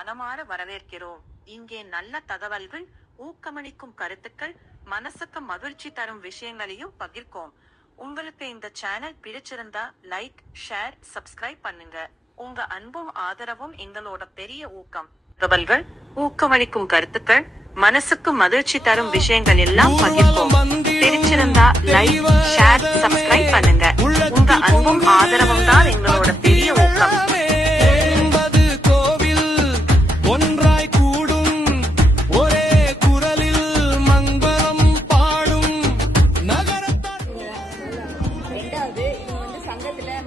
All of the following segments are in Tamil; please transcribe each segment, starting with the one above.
மனமாற வரவேற்கிறோம். இங்கே நல்ல தகவல்கள், ஊக்கமளிக்கும் கருத்துக்கள், மனசுக்கு மகிழ்ச்சி தரும் விஷயங்களையும் பகிர்க்கோம். உங்களுக்கு இந்த சேனல் பிடிச்சிருந்தா லைக், ஷேர், சப்ஸ்கிரைப் பண்ணுங்க. உங்க அன்பும் ஆதரவும் எங்களோட பெரிய ஊக்கம். தகவல்கள், ஊக்கமளிக்கும் கருத்துக்கள், மனசுக்கு மகிழ்ச்சி தரும் விஷயங்கள் எல்லாம் பகிர்ப்போம். பிடிச்சிருந்தா லைக், ஷேர், சப்ஸ்கிரைப் பண்ணுங்க. உங்க அன்பும் ஆதரவும் தான் எங்களோட பெரிய ஊக்கம்.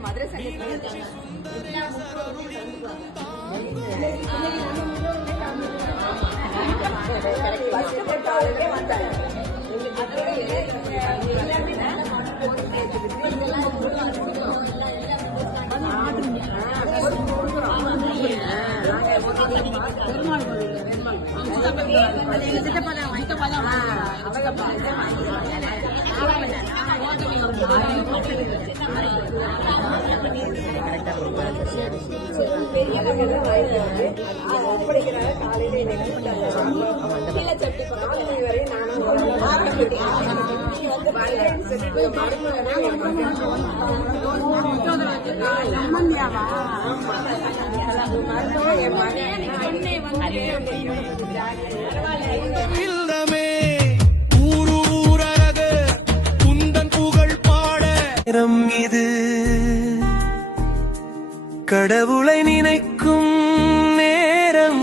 மதுரை சங்கத்துல இது கடவுளை நினைக்கும் நேரம்.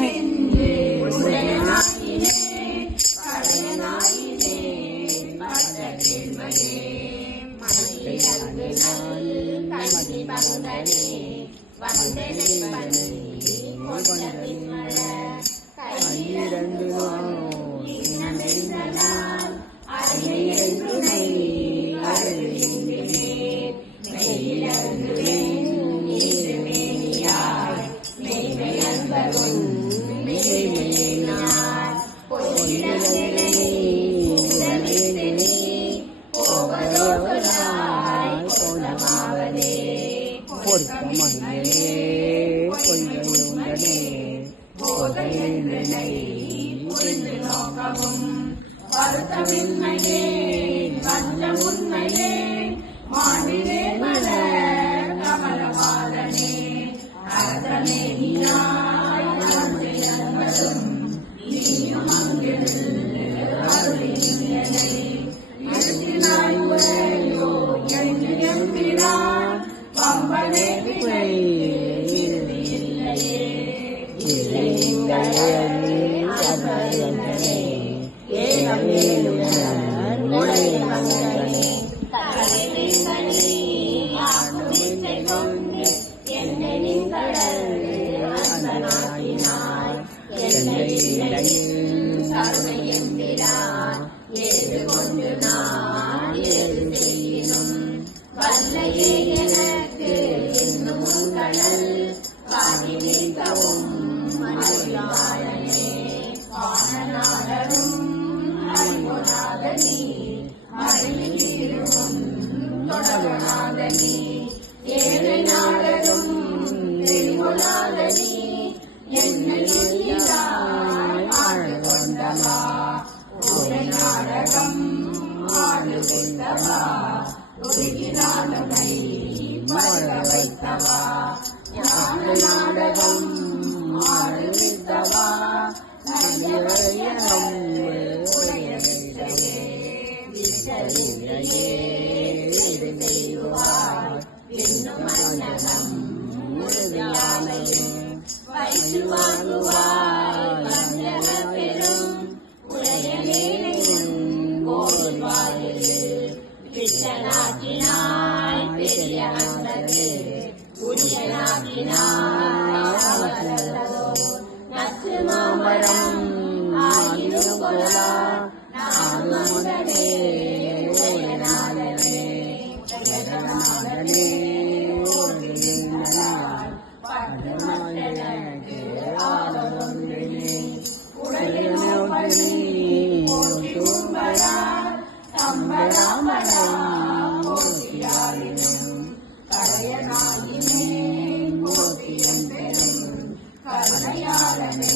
கரையாளனே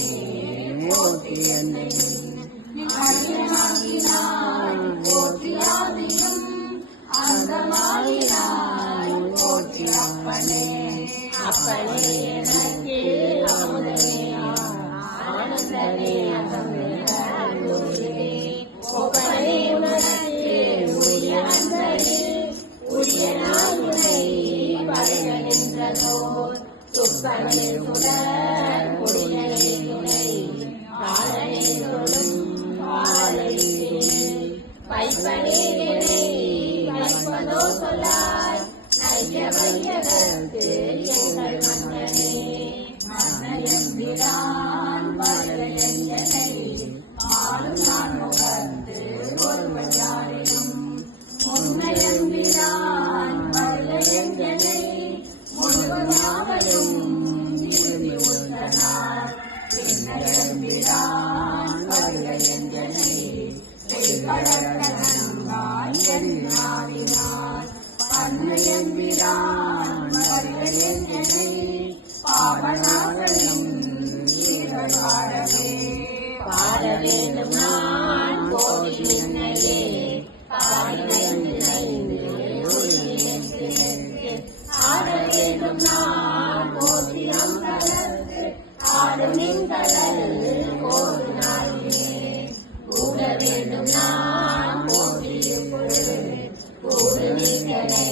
போற்றி என்னை அரியனாகினாய் போற்றி ஆதியும் அந்தமாகினாய் போற்றி அப்பனே அப்பனே எனக்கே அமுதனே ஆனந்தனே அகமே கோபனே உனக்கே உரிய அந்தனே உரிய நாயுனை பறைய நின்றதோர் துப்பனே சுடர் முடியனே துணை பாலனே தொழும் பாலையிலே வைப்பனே நினை வைப்பதோ சொல்லாய் நைய வையகத்து எங்கள் மன்னனே மன்னன் வரலெஞ்சனை ஆளும் நான் முகர்ந்து ஒருவர் யாரிலும் முன்னையம்பிரான் வரலெஞ்சனை முழுவதாவதும் இறுதி உத்தனார் பின்னயம்பிரான் வரலெஞ்சனை கடற்கனங்காய் என்னாவினார் பன்னையம்பிரான் வரலெஞ்சனை பாவனாகலும் பாட வேண்டும் நான் போதி என்னையே ஆட வேண்டும் நான் போதி அங்கலத்து ஆடும் கடல் ஒரு நாளிலே கூட வேண்டும் நான் போதி கூடு நீங்களை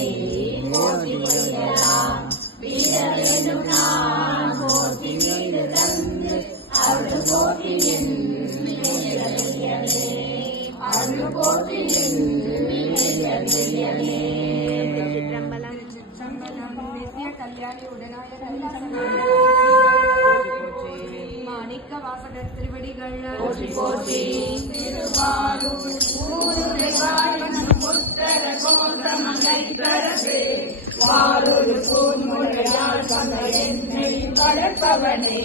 போதி கொள்ளலாம் வீட வேண்டும் நான் போதி வீடு தந்து அருள் போற்றியின் அருள் போற்றியின் கல்யாணி உடனாய மாணிக்க வாசகர் திருவடிகள் போற்றி போற்றி திருவாரூர் ஊருரை வாழ்வனம் புத்தர கோசமங்கை கரசே வாரூர் பூன்முறையால் பல என்னை வளர்ப்பவனே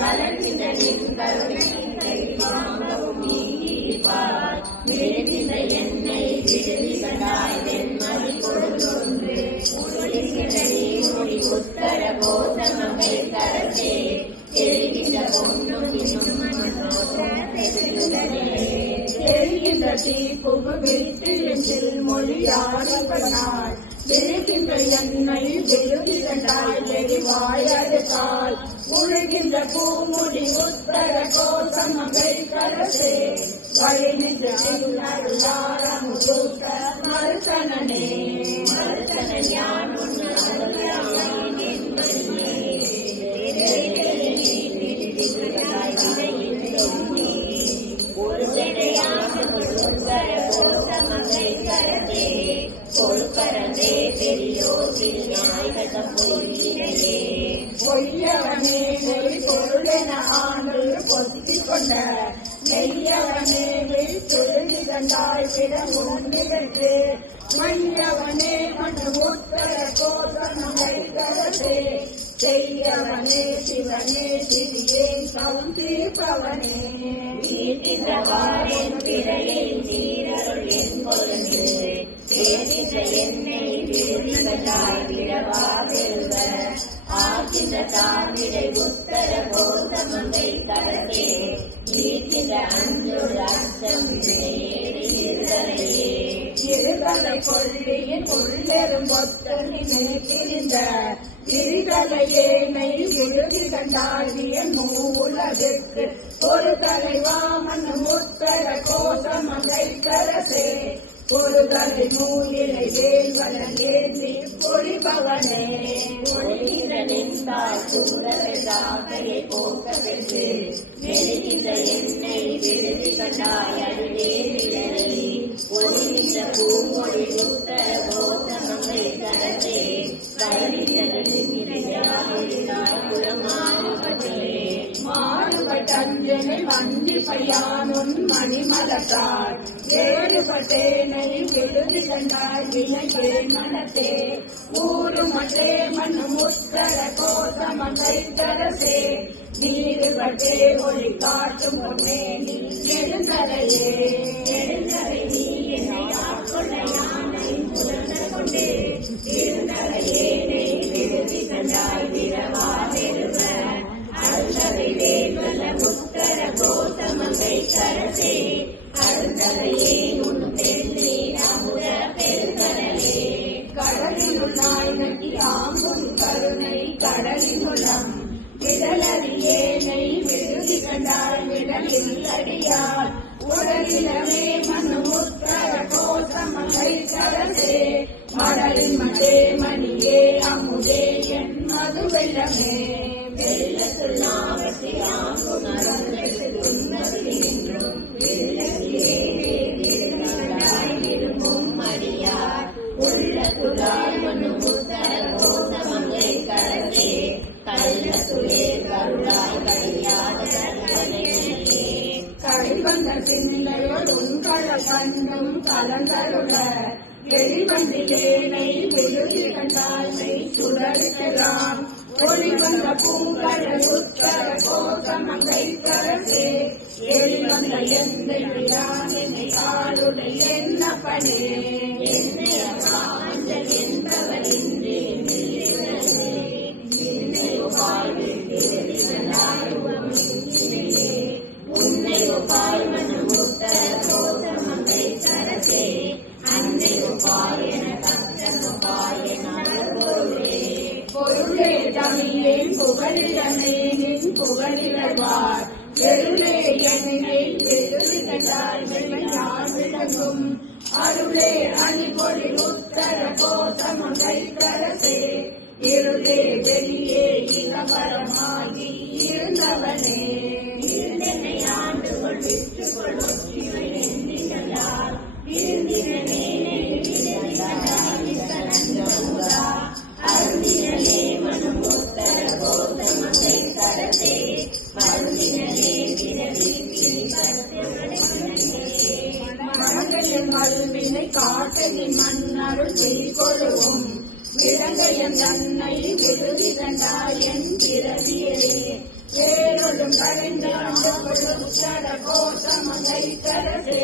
வளர்கின்ற கருணை வாங்கவும் நீங்கிப்பார் விழுகின்ற என்னை விடுவிகளாய் வெண்மணி பொருளொன்று உருகின்ற நீமொழி உத்தர கோசமங்கை கரசே தெரிகின்ற பொன்னும் தெரிகின்ற தீ புகுவிட்டு என் மொழியாடிப்பனாள் விழுகின்ற எண்ணெய் விழுகின்றாய் வெறிவாயடுத்தாள் உழுகின்ற பூமுடி உத்தர கோசமங்கை கரசே வழிகின்ற அருளாரமுதூக்க மருத்தனே மருத்தன யான் ஒரு பொறுப்பரந்தே பெரியோ திருநாயக பொய்யினையே பொய்யவனே மொழி பொருளென ஆண்டு பொத்திக் கொண்ட மெய்யவனே விழித்தொழுகின்றாய் பிறமும் நிகழ்த்து மையவனே மண் உத்தர கோசமங்கை கரசே செய்யவனே சிவனே சிறியே சவுன் தீர்ப்பவனே தீர்க்கின்றவாறேன் பிறையின் தீரருள் என் பொழுது பேசின்ற என்னை விரும்பிகளாய் விடவா வெல்வ ஆகின்ற தாழ்நிலை உத்தர கோசமங்கை கரசே ஈர்க்கின்ற அஞ்சொரு அச்சம் இருதலையே இருதலை கொள்ளியின் உள்ளெரும் ஒத்தல் நினைக்கின்ற இருதலையே மெய் விழுகின்றாகிய மூலகிற்கு ஒரு தலைவாமன் உத்தர கோசமங்கை கரசே ஒரு தலை மூலிலை வேல்வலன் ஏற்றி பொழிபவனே ஒழிகின்ற நின்றால் சூழலாகையை போக்க பெற்று மெழுகின்ற என்னை விருதி கண்டாய் அருளே விழலி ஒழிகின்ற பூமொழி உத்தர கோசமங்கை கரசே மாறுபட்டஞ்சனை வஞ்சி பையானுன் மணிமலத்தாள் வேறுபட்டேனை விடுதி கண்டாய் வினைகே மனத்தே ஊருமட்டே மண் உத்தர கோசமங்கை கரசே நீருபட்டே ஒளி காட்டும் பொன்னே நீ எழுந்தரையே எழுந்தரை நீ என்னை ஆட்கொள்ள யானை புலர்ந்த கொண்டே இருந்தரையேனை விடுதி கண்டாய் விரவா வெறுவ அல்லவை வேல்வல உத்தர கோச சிந்தையோடு உங்கள் கண்ணும் கலந்தருள வெளிவந்திலேனை விழுதி கண்டாய்மை சுடரிக்கலாம் ஒளிவந்த பூங்கர உத்தர கோசமங்கை கரசே எளிவந்த எந்தை யானை ஆளுடைய என்னப்பனே என்னைய காஞ்சல் என்பவரின்றி உன்னை உபாய் மனம் உத்தர கோசமங்கை கரசே அன்னை உபாய் என தத்தன் உபாய் என பொருளே தமிழேன் புகழிடமே நின் புகழிடவார் எழுளே என்னை எழுதி கண்டாய் வெள்ளார் விளங்கும் அருளே அணிபொழி உத்தர கோசமங்கை கரசே இருளே வெளியே இளவரமாகி இருந்தவனே இருந்தனை ஆண்டு கொள்வித்து கொள்வொற்றிவை எண்ணினார் இருந்தினே அருந்தினே மனம் உத்தர கோசமங்கை கரசே மருந்தினே பிறவி மனங்களின் மல்வினை காட்டலின் மன்னருள் செய்கொள்ளும் விலங்கையன் தன்னை விடுதி கண்டாய் என் பிறவியே வேறொடும் கலைஞாண்டு கொள்ளுத்தர கோசமங்கை கரசே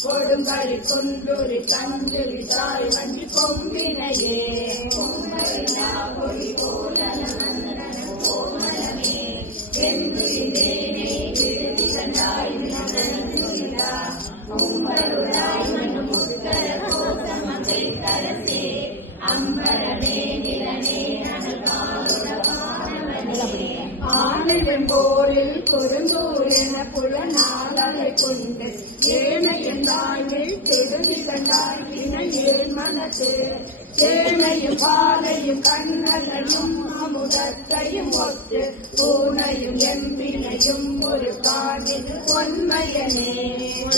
கொடுங்கரி குந்துரி தந்துரி தாய் வண்டி கொம்பினையே பொங்கலினா பொறி கோமலமே வெந்துரினேனே விடுதி கண்டாய் வினந்தா உம்பருடாய் மனும் உத்தர கோசமங்கை கரசே அம்பரமே நிலனே ஆனந்தன் போரில் குறுந்தூர் என புலனாளரை கொண்டு ஏனையின் தாயில் கெடுதி கண்டாய் வினை ஏன் மனத்து தேனையும் பாலையும் கண்ணனையும் அமுதத்தையும் ஒத்து பூனையும் எம்பினையும் ஒரு காதில் ஒன்மையனே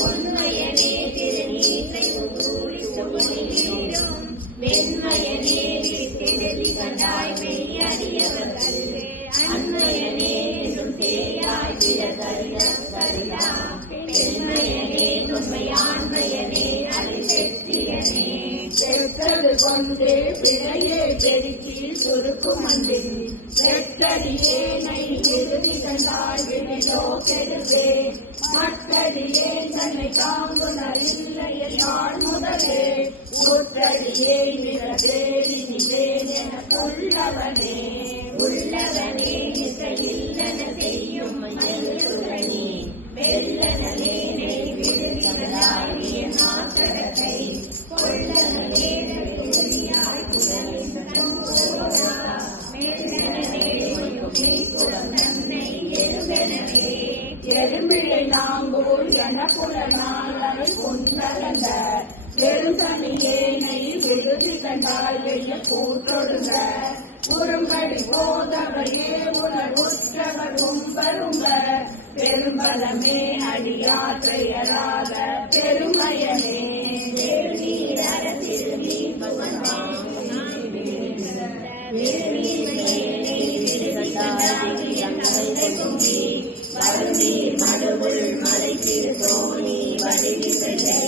ஒன்மையனே திருநீரை வெண்மையனே வீட்டிடலி கண்டாய் மெய்யறியவர்கள் அன்மையனே தேயாய் விரகரியா பெண்மையனே உண்மையாண்மையனே அடித்தெற்றியனே பெற்றது கொண்டே பிழையே பெருக்கி சுருக்கும் அன்பில் வெற்றடியேனை எழுதி கண்டாய் விழிலோ கெடுவே மற்றடியே தன்னை தாங்குதலில்லையாள் முதலே உற்றடியே விரதேறினேன் என உள்ளவனே உள்ளவனே இல்லன செய்யும் மயிலுரணி வெள்ளனே விடுதிகளாகிய நாக்கரத்தை கொள்ளனே எறும்பிழை நாங்கூர் என புலனாளரை கொண்டளந்த பெருந்தனியேனை விடுதி கண்டால் வெய்ய கூற்றொடுங்க குறும்படி போதவரையே உணர் உற்றவர் கும்பருங்க பெரும்பலமே அடியாற்றையராத பெருமையனே வருநீர் மடுவுள் மலை திரு தோணி வடிவிசையை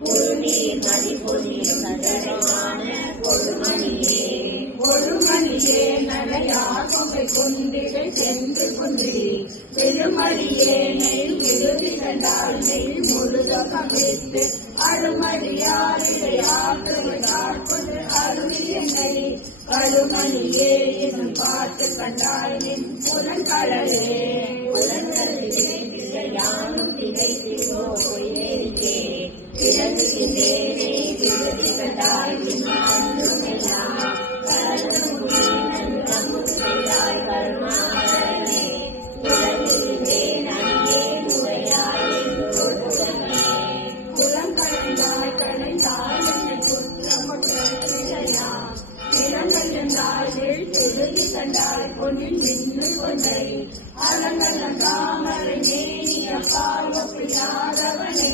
குறுநீர் மதிப்பொழியும் சதரமான கொடுமணியே கொடுமணியே நடையார் கொங்கை குந்திகை சென்று குந்திரி பெருமடியே நெல் விருதி கண்டால் நெல் முழுதகம் வைத்து அருமடியாரிடையார் கொண்டு அருவியனை கழுமணியே என்னும் பாட்டு கண்டால் நின் புலன்கடலே புலன்களிலே யானும் திகைத்திரோ பொய்யேறியே விளங்குகின்றேனே விருதி கண்டால் நின் அன்றுமெல்லாம் கருணமுடியாய் கருணாகரனே விளங்குகின்றேன் அணியே முறையாய் புலங்களைந்தாய் கடைந்தாய் என்னை குற்றமொழியா இளங்கள் என்றால் எழுதி கண்டாய் பொன்னில் நின்று கொண்டை அலங்கல் தாமரை மேனிய பார்வப்பியாதவனே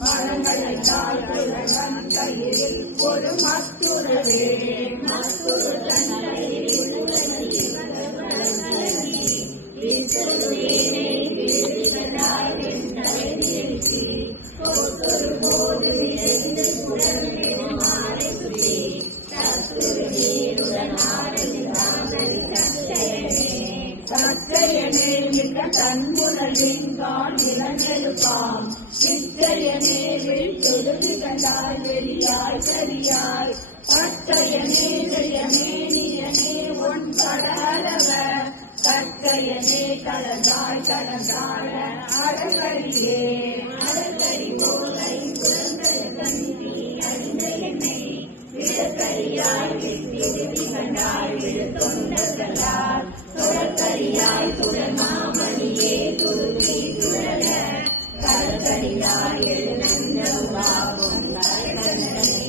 மரங்களை தாழ்வன் கையில் ஒரு மத்துரவே மத்துரு தன்னை எங்கான் இளநெருப்பாம் சித்தையனே விழித்தொழுது கண்டாய் வெளியாய் சரியாய் பத்தையனே ஜெயமேனியனே உன் கடலவ கற்கையனே கலந்தாய் கலந்தாழ அழகரியே அழகரி போலை குழந்தை கண்ணி அறிந்த என்னை விடக்கரியாய் விருதி கண்டாய் விழுத்தொண்டர்களால் தொடக்கரியாய் துடமாமணியே துருத்தி துழல கலக்கரியாய் எழுநந்தவாகும் கலக்கண்ணனே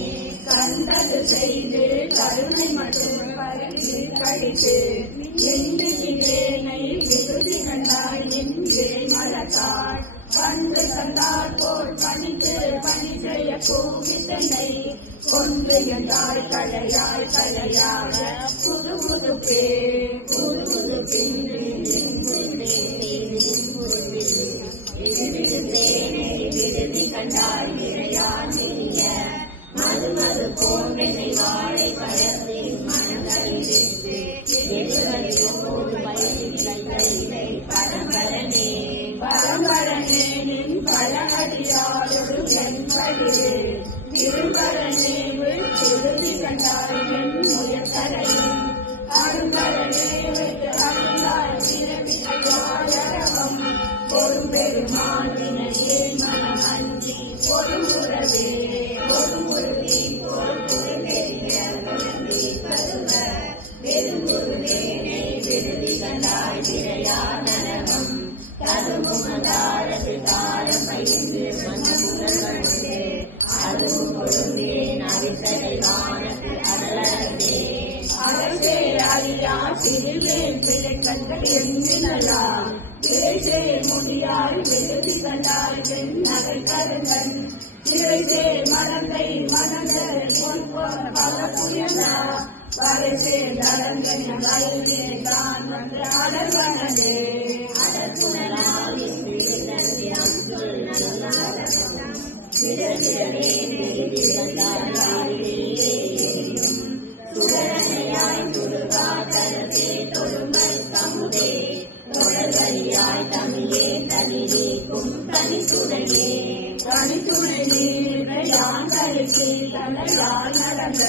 கண்டது செய்து கருணை மற்றும் பரிசு கழித்து எண்ணுகின்றேனை விருதி கண்டாய் நின்று மலத்தாய் பண்டு கண்டால் போல் பணித்து பணி செய்ய போகித்தனை கொண்டு என்றாய் கலையாய் கலையாக புது புது பேர் புது புது விருதி கண்டாய் விரையான் இனிய மது மது போன்றனை வாழை வளர்த்தி மனங்களிலிருந்து பரம்பரனே பரம்பரனே நின் பழகடியாளொரு வெண்படிவு திரும்பரனே விழுதி கண்டாய் என் முயற்கரையும் அரும்பரனே விட்டு அருந்தாய் பிறவியாயரவம் பொறும்பெருமானினையே மனம் அஞ்சி பொறுமுறவே பொறுமுருவி பொறுமுறைய உணர்ந்தி கருவ பெருங்குருவேனை விருதி கண்டாய் விரையானரவம் தருமுகதாரது தாரம் பயின்று மனமுகே அதுவும் கொழுந்தேன் அரிசரை வானத்து அடலரசே அரசே அறியா சிறுவேன் பிழை கண்ட எண்ணினலா திரைசே முடியாய் விருதி கண்டாய் என் நகை கருங்கன் திரைசே மனந்தை மனங்கள் பொன் போல பல புயலா பரிசே நடந்தன வயலே தான் வந்து அடர்வனே அடர்புணலால் சுடரணையாய் துருவா தரதே தொழுமல் தமுதே தொடர்வரியாய் தமிழே தனிக்கும் தனித்துணையே தனித்துணை யான் கருக்கி தலையால் நடந்த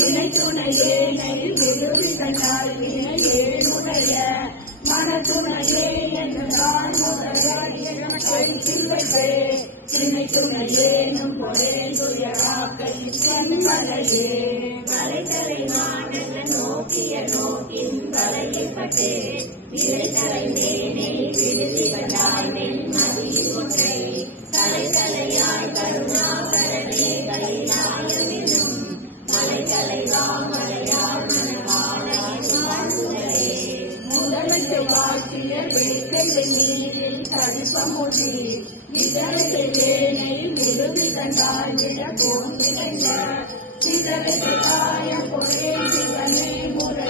இணைத்துணையே நெய் விருதி கண்டால் இணையே நுடைய மனத்துணையே என்றான் முதலே திணைத்துணையேனும் ஒரே துயராக்கை சென்மலையே மலைத்தலை நான் என நோக்கிய நோக்கின் வலையப்பட்டே இலைத்தலை மேனை விருதி கண்டாய் என் மதியில் ஒன்றை தலைத்தலையாய் கருணாகரனே கைலாயமெனும் மலைத்தலைவா மலையார் மனவாளாய் வாழ்வுகளே முதலத்தை வாழ்த்திய வேட்கை நீரில் தடிப்பமுடி இதழத்தை வேனை விருதி கண்டாய் விட போன் விளைந்த இதழத்தை காய பொரே சிவனே முறை